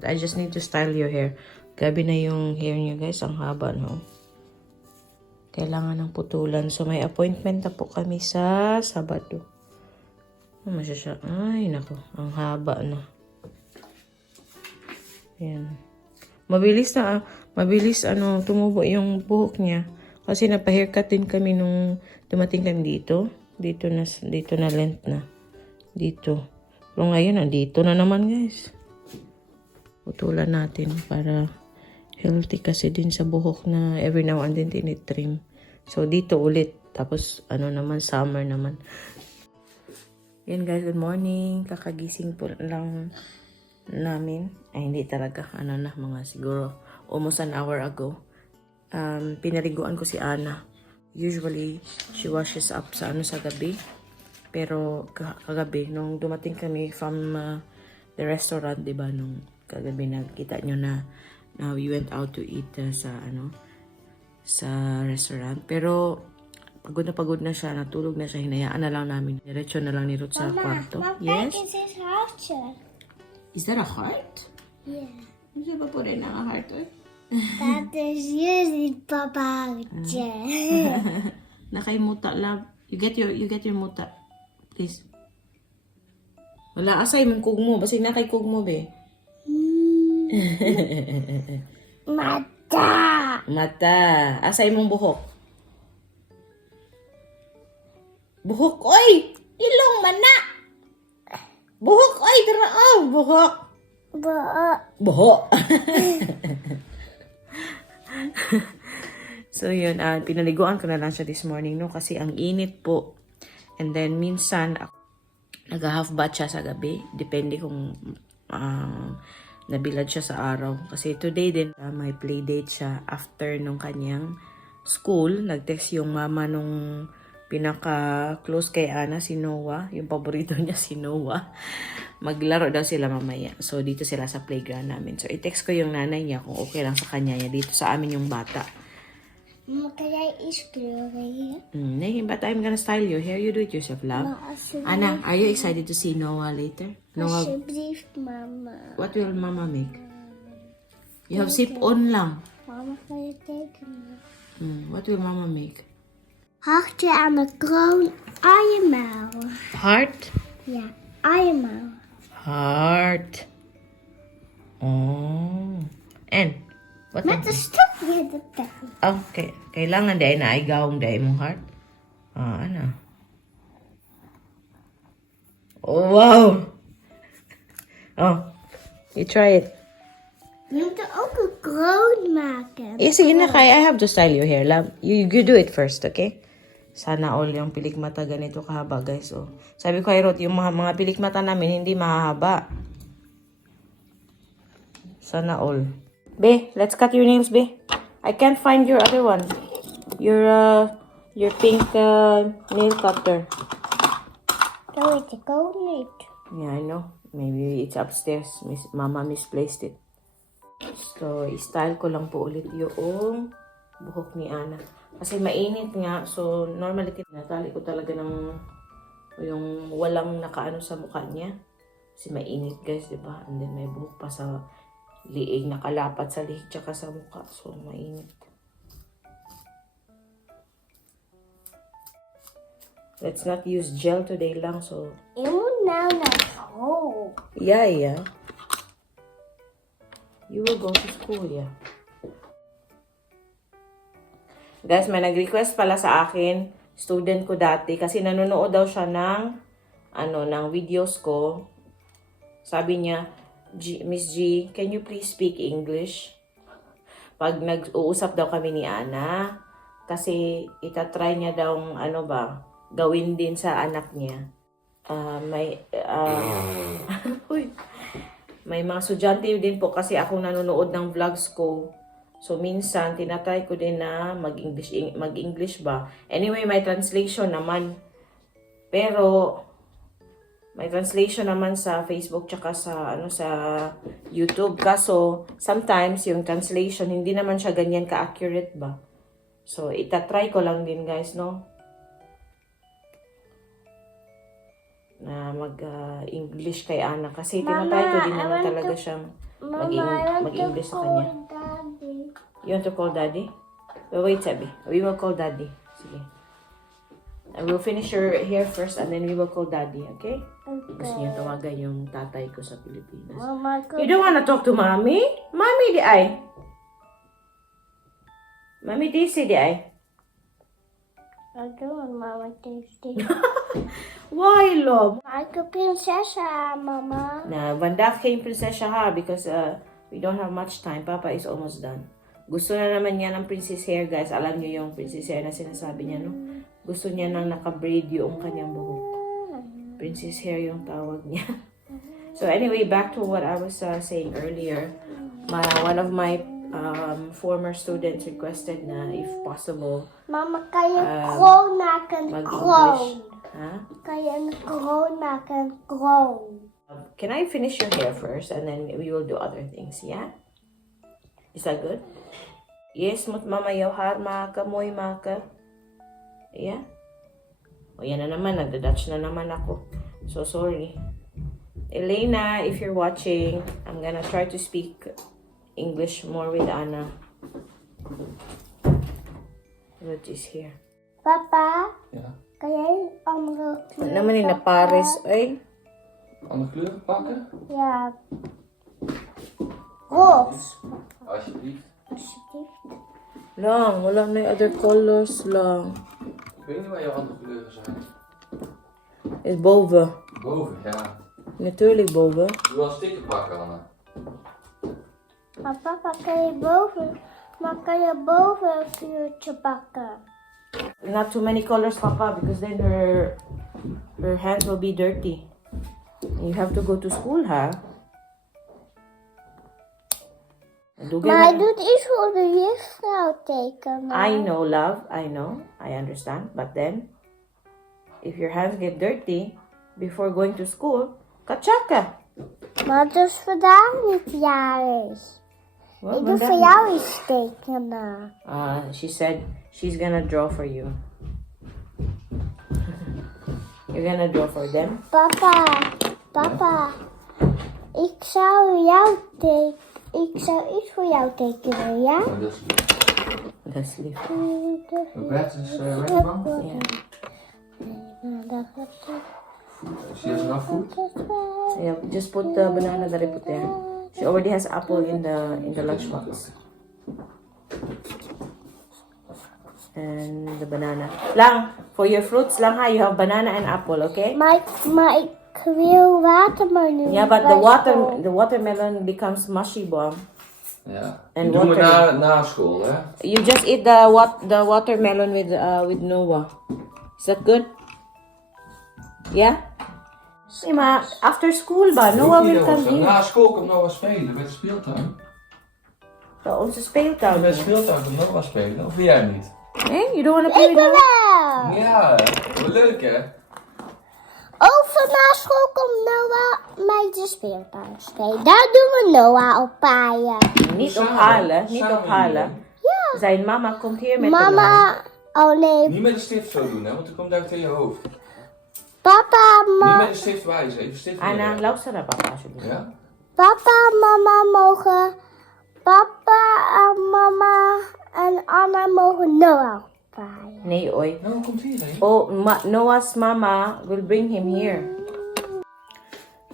But I just need to style your hair. Gabi na yung hair niya, guys. Ang haba, no? Kailangan ng putulan. So, may appointment na po kami sa Sabado. Ano masya siya? Ay, nako. Ang haba na. Ayan. Mabilis tumubo yung buhok niya. Kasi napa-haircut din kami nung dumating kami dito. Dito na length na. Dito. Pero ngayon, dito na naman, guys. Putulan natin para healthy kasi din sa buhok na every now and then tinitrim. So, dito ulit. Tapos, naman, summer naman. Yan, guys. Good morning. Kakagising po lang namin. Ay, hindi talaga. Mga siguro almost an hour ago. Pinaliguan ko si Ana. Usually, she washes up sa gabi. Pero kagabi, nung dumating kami from the restaurant, diba, nung kagabi nakita nyo na we went out to eat sa restaurant. Pero pagod na siya, natulog na siya, hinayaan na lang namin. Diretso na lang ni Ruth sa kwarto. Yes? Is his heart? Is that a heart? Yeah. Hindi ba po rin ang heart? That is usually Papa. Nakaimuta, love. You get your muta. Please. Wala, asay mong kugmo. Basig na kay kugmo, be. Mata. Mata. Asay mong buhok. Buhok, oy! Ilong mana! Buhok, oy! Tara, buhok! Buhok! So, yun. Pinaliguan ko na lang siya this morning, no? Kasi ang init po. And then, minsan, nag-half bath siya sa gabi. Depende kung nabilad siya sa araw. Kasi today din, may play date siya after nung kanyang school. Nag-text yung mama nung pinaka-close kay Ana, si Noah. Yung paborito niya, si Noah. Maglaro daw sila mamaya. So, dito sila sa playground namin. So, i-text ko yung nanay niya kung okay lang sa kanya niya. Dito sa amin yung bata. Can I screw over here? But I'm gonna style your hair. You do it yourself, love. No, I should Anna, are you excited to see Noah later? Noah, brief Mama. what will Mama make? You have sip on lang. Mama, can you take me? What will Mama make? Hartje aan de kroon, eenmaal. Heart? Ja, eenmaal. Heart. Oh. And? What Met een stukje de pen. Okay. Kailangan dahil na ay gawang dahil mong heart? Ano? Oh, wow! Oh, you try it. Je moet er ook een kroon maken. Sige na, kaya. I have to style your hair, love. You do it first, okay? Sana all yung pilikmata ganito kahaba, guys. Oh. Sabi ko kay Ruth, yung mga pilikmata namin hindi mahaba. Sana all. Be, let's cut your nails, Be. I can't find your other one. Your pink nail cutter. Dat weet ik ook niet. Yeah, I know. Maybe it's upstairs. Mama misplaced it. So, i-style ko lang po ulit yung buhok ni Ana. Kasi mainit nga. So, normally, tinatali ko talaga ng yung walang nakaano sa mukha niya. Kasi mainit, guys, diba? And then, may buhok pa sa liig, nakalapat sa liig tsaka sa mukha. So, mainit. Let's not use gel today lang. So, Je moet nou naar school. yeah. You will go to school, yeah. Guys, may nag-request pala sa akin, student ko dati, kasi nanonood daw siya ng videos ko. Sabi niya, Miss G, can you please speak English? Pag nag-uusap daw kami ni Ana, kasi itatry niya daw gawin din sa anak niya. May mga estudyante din po kasi akong nanonood ng vlogs ko. So, minsan, tinatry ko din na mag-English ba. Anyway, may translation naman. Pero, may translation naman sa Facebook tsaka sa YouTube. Kaso, sometimes, yung translation, hindi naman siya ganyan ka-accurate ba. So, itatry ko lang din, guys, no? Na mag-English kay Ana. Kasi tinatry ko din naman talaga siyang Mama, I want mag-English to sa kanya. call Daddy. You want to call Daddy? Well, wait, sabi. We will call Daddy. Sige. I will finish your hair first and then we will call Daddy, okay? Gusto niya tawagan yung tatay ko sa Pilipinas. Mama, You don't want to talk to Mommy? Mommy, di ay. Mommy, DC, di ay. I don't want Mama tasty. Why, love? Like a princess, Mama. Na, vandaag kay prinsesya ha because we don't have much time. Papa is almost done. Gusto na naman niya ng princess hair, guys. Alam niyo yung princess hair na sinasabi niya, no? Gusto niya nang naka-braid yung kanyang buhok. Princess hair yung tawag niya. So anyway, back to what I was saying earlier. One of my former students requested na if possible, Mama, kan je kroon maken? mag-English. Kroon. Ha? Kan je een kroon maken? Kroon. Can I finish your hair first and then we will do other things, yeah? Is that good? Yes, mama yaw har maka, moy maka. Yeah? O yan na naman, nagda-Dutch na naman ako. So sorry. Elena, if you're watching, I'm gonna try to speak English more with Anna. What is here? Papa, Ja. kan jij een andere Wat kleur naman in na pakken? Paris, ay? Andere kleuren pakken? Ja. Roze. Alsjeblieft. Alsjeblieft. Lang, wala na yung other colors lang. Ik weet niet waar jouw andere kleuren zijn. Is boven. Boven, ja. Natuurlijk boven. Doe wel stikken pakken, Anna. Maar papa, kan je boven een kleurtje pakken? Not too many colors, Papa, because then her hands will be dirty. You have to go to school, huh? Maar hij doet iets voor de juffrouw tekenen. I know, love. I know. I understand. But then, if your hands get dirty before going to school, kachaka. Maar het is vandaag niet jarig. Well, Ik doe voor jou iets tekenen. She said she's gonna draw for you. You're gonna draw for them? Papa, ik zou iets voor jou tekenen, ja? Oh, dat is lief. That's lief. Mijn bed is ready, man. Yeah. Zie je zijn afvoet? Yeah, just put the banana that I put there. She already has apple in the lunchbox. And the banana. Lang, for your fruits lang ha, you have banana and apple, okay? Maar ik wil watermeloen. Yeah, but the watermelon becomes mushy bomb. Ja. En Die doen we water. na school, hè? You just eat the watermelon with Noah. Is that good? Yeah? Nee, maar after school ba? Noah will come here. Na school komt Noah spelen bij de speeltuin. Sa onze speeltuin. Bij de speeltuin komt Noah spelen, of wil jij niet? Eh? You don't wanna play Ik with Noah? wel. Ja, wat leuk hè? Over na school komt Noah met de speeltuin spelen. Daar doen we Noah op paaien. Niet Samen. ophalen, niet Samen ophalen. Ja. Zijn mama komt hier met de Mama, oh nee. Niet met de stift zo doen hè, want dan komt uit in je hoofd. Papa, Niet met de stift wijzen, even stift Anna, neerleggen. luister naar papa alsjeblieft. Ja? Papa, mama en Anna mogen Noah paaien. Nee, oi. Noah komt hierheen. Oh, Noah's mama will bring him here.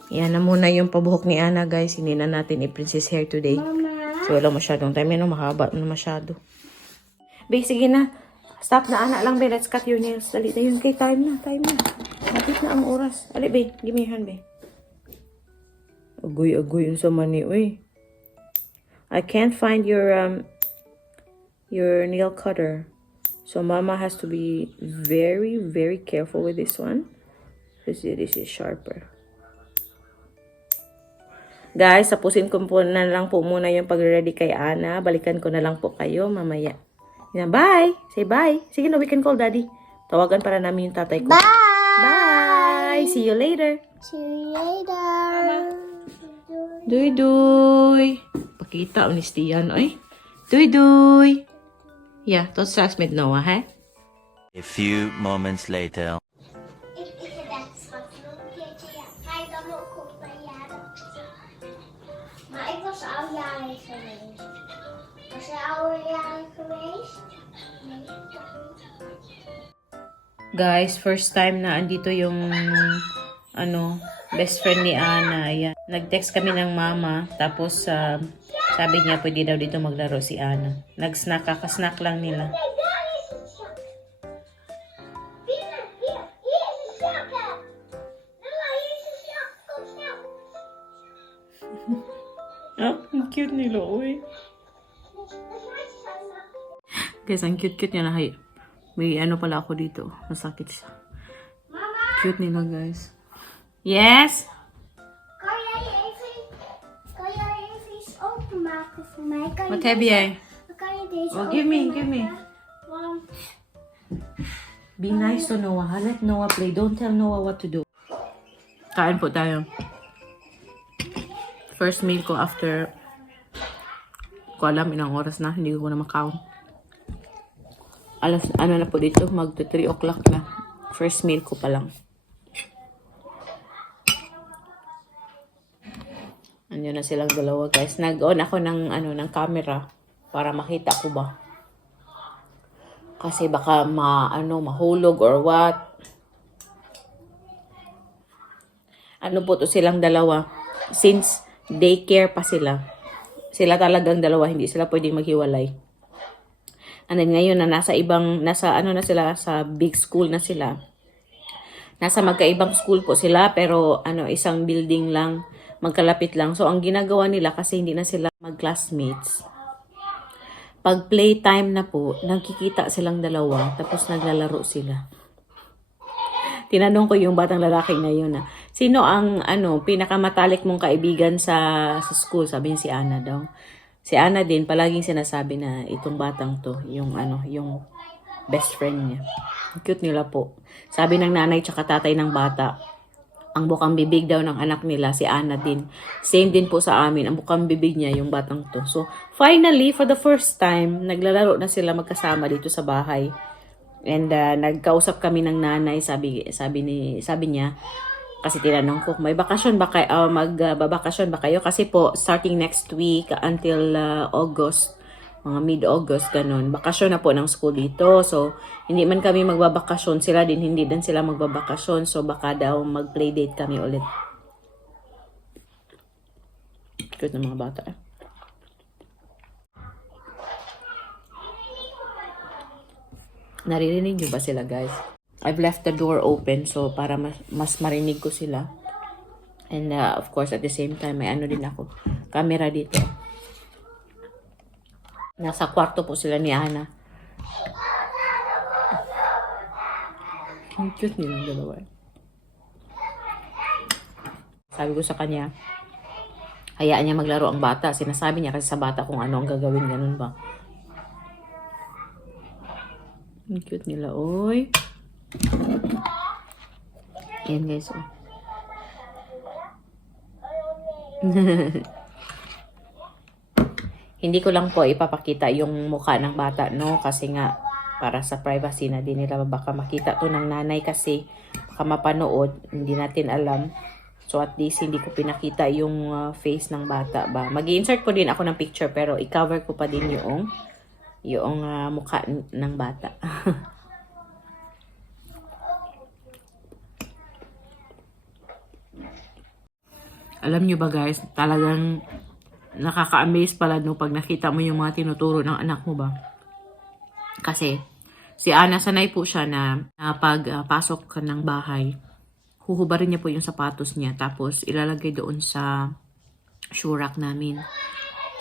Yan na muna yung pabuhok ni Anna, guys. Hindi na natin i-princess hair today. Mama, So, wala masyadong time. Yan, mahaba na masyado. Be, sige na. Stop na, Ana lang, be. Let's cut your nails. Dali na yun kay time na. Lapit na ang oras. Ali, be. Give me your hand, be. Agoy yung sa mani, uy. I can't find your nail cutter. So, Mama has to be very, very careful with this one. Because this is sharper. Guys, tapusin ko po na lang po muna yung pag-ready kay Ana. Balikan ko na lang po kayo mamaya. Yan, bye! Say bye! Sige na, we can call Daddy. Tawagan para namin yung tatay ko. bye! Bye! See you later! See you later. Doei! Pakita, unis diyan, oy. Doei! Ja, tot straks met Noah, hè? A few moments later. Ik heb straks nog een keertje. Ja, ga je dan ook op mijn jaren? Maar ik was Guys, first time na andito yung best friend ni Ana. Ayan. Nag-text kami ng mama. Tapos sabi niya pwede daw dito maglaro si Ana. Nag-snack, kakasnack lang nila. Ah, ang cute nila, uy. Guys, ang cute-cute niya na. May ano pala ako dito. Masakit siya. Cute nila, guys. Yes? Kan jij even iets openmaken voor mij? Wat heb jij? Kan je deze Oh, give me, give me. Want Be nice to Noah. Ha? Let Noah play. Don't tell Noah what to do. Kain po tayo. First meal ko after ko alam ilang oras na. Hindi ko na makaon. Alas, ano na po dito? Magto 3 o'clock na. First meal ko pa lang. Andiyan na silang dalawa, guys. Nag-on ako ng camera para makita ko ba. Kasi baka mahulog or what. Ano po to silang dalawa? Since daycare pa sila. Sila talagang dalawa, hindi sila pwedeng maghiwalay. And then ngayon na nasa sa big school na sila. Nasa magkaibang school po sila pero isang building lang, magkalapit lang. So ang ginagawa nila kasi hindi na sila mag-classmates. Pag playtime na po, nagkikita silang dalawa tapos naglalaro sila. Tinanong ko yung batang lalaki ngayon sino ang pinakamatalik mong kaibigan sa school? Sabi niya si Ana daw. Si Ana din palaging sinasabi na itong batang to, yung best friend niya. Cute nila po. Sabi ng nanay tsaka tatay ng bata, ang bukang bibig daw ng anak nila, si Ana din. Same din po sa amin, ang bukang bibig niya, yung batang to. So, finally, for the first time, naglalaro na sila magkasama dito sa bahay. And nagkausap kami ng nanay, sabi niya, kasi tinanong ko, may bakasyon ba kayo, magbabakasyon ba kayo? Kasi po, starting next week until August, mga mid-August, ganun. Bakasyon na po ng school dito. So, hindi man kami magbabakasyon, hindi din sila magbabakasyon. So, baka daw mag-play date kami ulit. Cute na mga bata. Naririnig niyo ba sila, guys? I've left the door open so para mas marinig ko sila. And of course, at the same time, may din ako. Camera dito. Nasa kwarto po sila ni Ana. Ang cute nilang dalawa. Sabi ko sa kanya, hayaan niya maglaro ang bata. Sinasabi niya kasi sa bata kung ano ang gagawin, ganun ba. Ang cute nila, oy. Ayan, guys, oh. Hindi ko lang po ipapakita yung mukha ng bata, no? Kasi nga, para sa privacy na din nila, baka makita to ng nanay kasi baka mapanood, hindi natin alam. So at least hindi ko pinakita yung face ng bata ba. Mag-i-insert po din ako ng picture pero i-cover ko pa din yung mukha ng bata. Alam nyo ba, guys, talagang nakaka-amaze pala no pag nakita mo yung mga tinuturo ng anak mo ba. Kasi si Ana, sanay po siya na pag pasok ng bahay, huhubarin niya po yung sapatos niya tapos ilalagay doon sa shoe rack namin.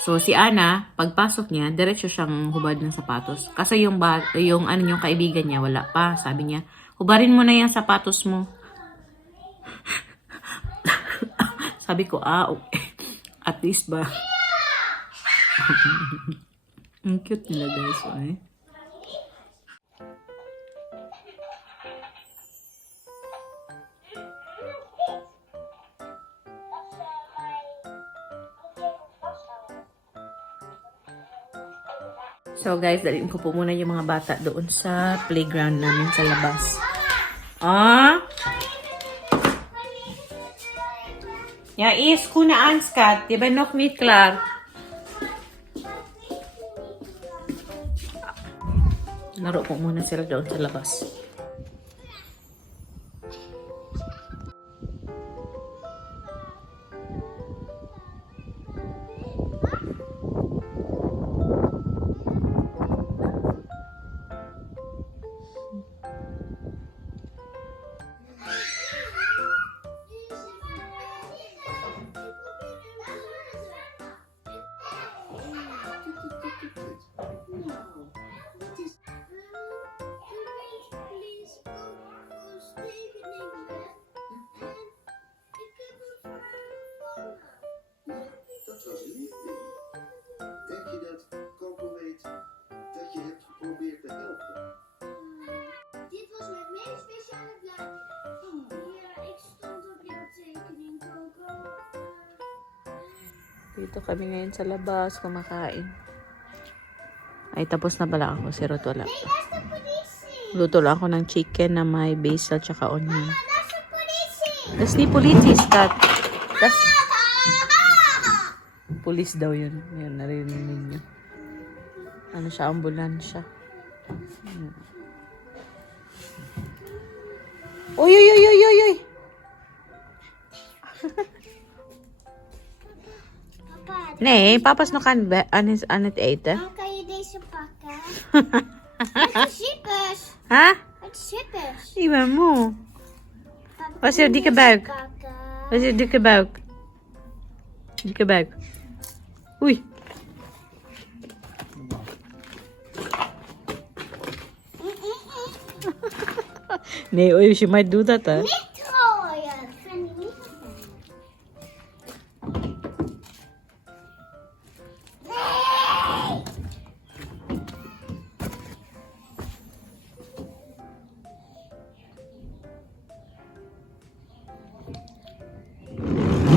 So si Ana, pagpasok niya, diretso siyang hubad ng sapatos. Kasi yung kaibigan niya wala pa. Sabi niya, hubarin mo na yung sapatos mo. Sabi ko, okay. At least ba? Ang cute nila, guys. Eh? So, guys, dalhin ko po muna yung mga bata doon sa playground namin sa labas. Ja, is Koene aanskat. Je bent nog niet klaar. Laro po muna sila doon sa labas. Dito kami ngayon sa labas, kumakain. Ay, tapos na pala ako. Si Ruth wala. Hey, that's the police. Luto lang ako ng chicken na may basil tsaka onion. That's the police. Das di politis, tat. Das... Pulis daw yun. Yun, narinig niyo. Ano siya, ambulansya. Ayan. Uy, uy, uy, uy, uy, uy! Papa, Nee, papas no kan an het eten. dan kan je deze pakken. Met de zippers. Ha? Met de zippers. Iwan mo. Papa, Wat is jouw kan je dikke deze buik? pakken? Wat is je dikke buik? Dikke buik. Oei. Nee, oei, she might do that, hè? Niet gooien. Ik vind het niet fijn. Nee!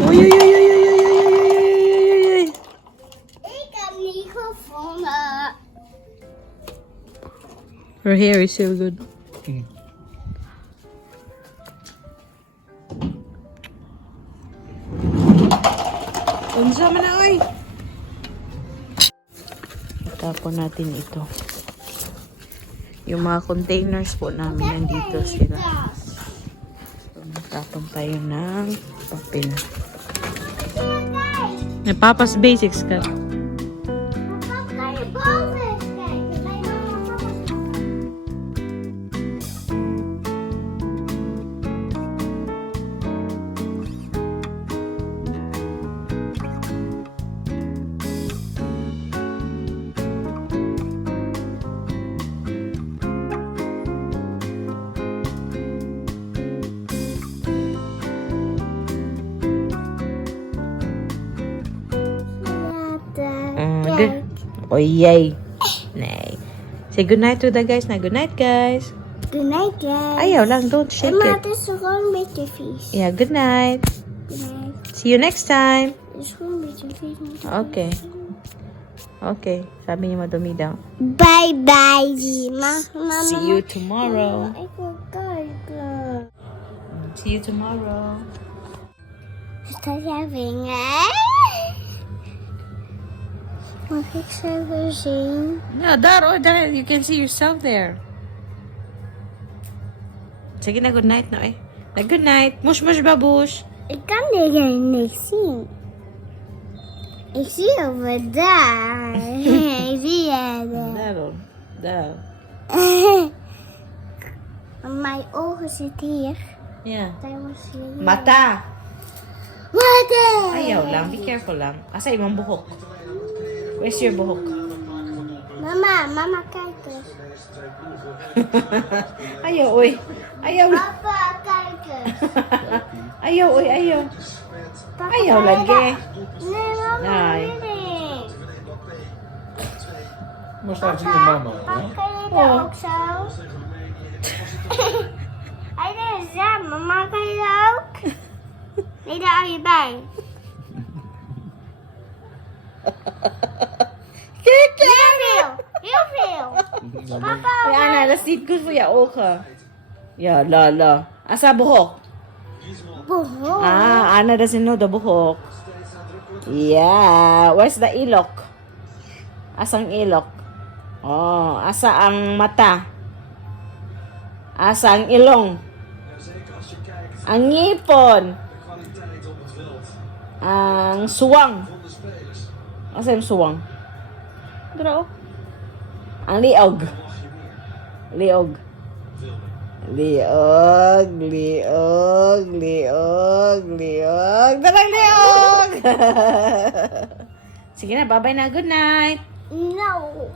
Oei, oei, oei, oei, oei, oei, oei, oei, oei. Ik heb niet gevonden. Her hair is so good. Unsama na, oy! Tapon natin ito. Yung mga containers po namin nandito sila. Tas. So, magtapon tayo ng papel. Kijk. Papa's basics ka. Papa, kan je boven eens kijken? Bij mama en papa's. Good. Oh, yay. Nee. Say goodnight to the guys na. Good night, guys. Good night, guys. Ayaw lang. Don't shake Maar it. het is gewoon een beetje vies. Yeah, good night. Good night. See you next time. Het is gewoon een beetje vies. Okay. Okay. Sabi niya madumi daw. Bye bye, mama. See you tomorrow. Ik wil kijken. See you tomorrow. Staat jouw vinger? Mag ik ze even zien? No, daar. You can see yourself there. Sige na, good night na eh. Na good night. Mush, mush, babush. Ik kan hier niks zien. Ik zie over daar. Ik zie het. Daarom. Daar. Mijn ogen zitten hier. Yeah. Daar was hier. Mata. Wat? Ayaw lang. Be careful lang. Asa imong buhok? Where's your buhok? Mama, kijk eens. Ayaw, oy. Ayaw. Papa, kijk eens. Ayaw, oy. Ayaw. Papa, Ayaw kan je lagi. dat- Nee, mama, Nee. wil ik. Maar staat hier Papa, mama. kan je dat Oh. ook zo? Hij is ja, mama, kan je dat ook? Nee, daar hou je bij. Heel veel, heel veel. Papa, Ay, Ana, that's it good for your ogen. Ja, la. Asa buhok? behoor. Ana doesn't know the buhok. Yeah. Where's the ilok? Asang ilok? Oh, asa ang mata? Asa ang ilong? Ang ngipon? Ang suwang? Asa yung suwang? Dito, oh. Ang liog. Liog. Darang liog! Sige na, bye-bye na. Good night! No.